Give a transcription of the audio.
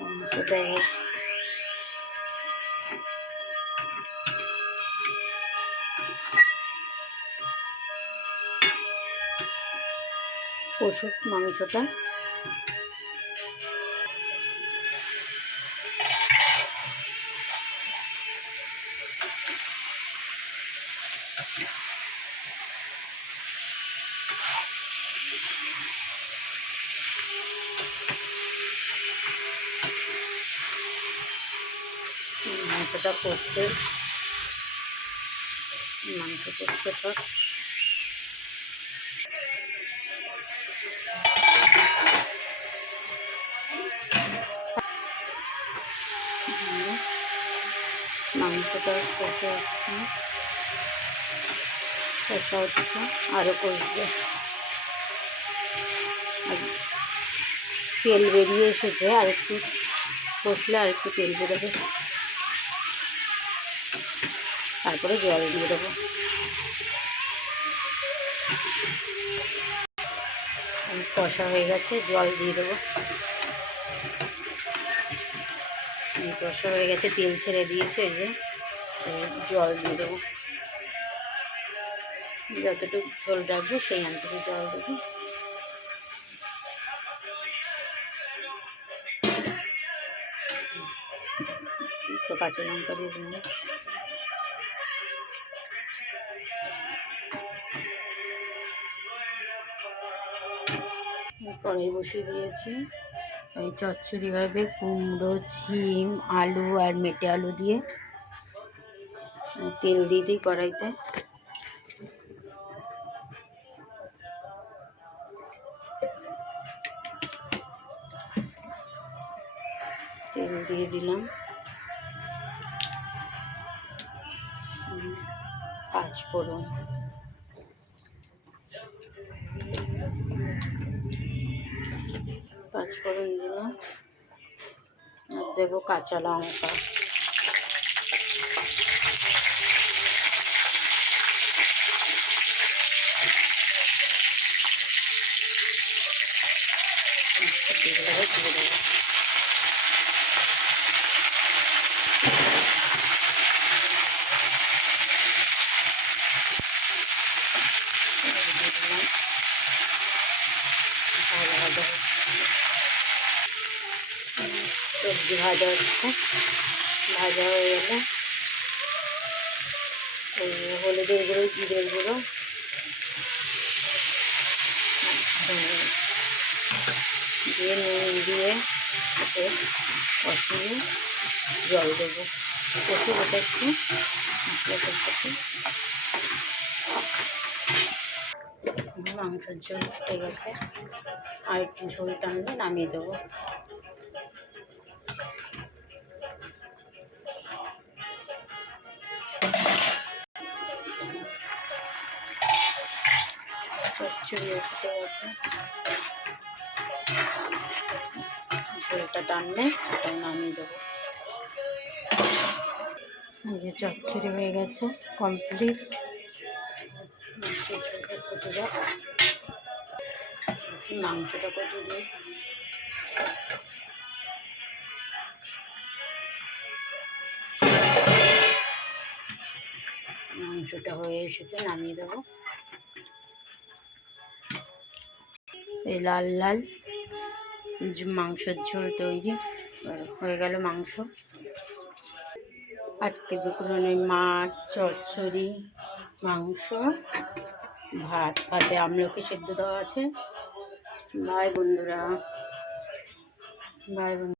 মাংসটা কষুক মাংসটা। মাংসটা করছে মাংস করছে সব। মাংসটা কষে হচ্ছে। কষা হচ্ছে আরও কষবে। তেল বেরিয়ে এসেছে, আর একটু কষলে আর একটু তেল বেরোবে। তারপরে জল দিয়ে দেবো। কষা হয়ে গেছে, জল দিয়ে দেবো। কষা হয়ে গেছে, তেল ছেড়ে দিয়েছে, এই যে জল দিয়ে দেবো। যতটুকু ঝোল রাখব, সেই আনটুকু জল দেবো। কাঁচা লঙ্কা দিয়ে দেবো। কড়াই বসিয়ে দিয়েছি। ওই চচ্চড়ি কুমড়ো, ছিম, আলু আর মেটে আলু দিয়ে। তেল দিয়ে দিই কড়াইতে। তেল দিয়ে দিলাম। পাঁচ ফোড়ন। পাঁচ ফোড়ন দিলাম। আর দেবো কাঁচা লঙ্কা। দিয়ে দেবো দিয়ে দেবো দিয়ে দিলাম ভাজা ভাজা হচ্ছে সবজি ভাজা হচ্ছে, ভাজা হয়ে গেলে হলুদের গুঁড়ো, জিরের গুঁড়ো। দিয়ে নুন দিয়ে ওকে কষিয়ে জল দেবো। কষে ওটা একটু মাংসের ঝোল ফুটে গেছে। আর একটু ঝোল টানলে নামিয়ে দেবো। গেছে ঝোলটা টানলে ওটা নামিয়ে দেবো। এই যে চচ্চড়ি হয়ে গেছে কমপ্লিট মাংসের ঝোলটা যাক মাংসটা কত দিই মাংসটা হয়ে এসেছে, নামিয়ে দেবো। এই লাল লাল মাংসের ঝোল তৈরি। হয়ে গেল মাংস। আজকে দুপুরে মাছ চচ্চড়ি, মাংস, ভাত, ভাতে আমলকি সেদ্ধ দেওয়া আছে। বাই বন্ধুরা। বাই বন্ধু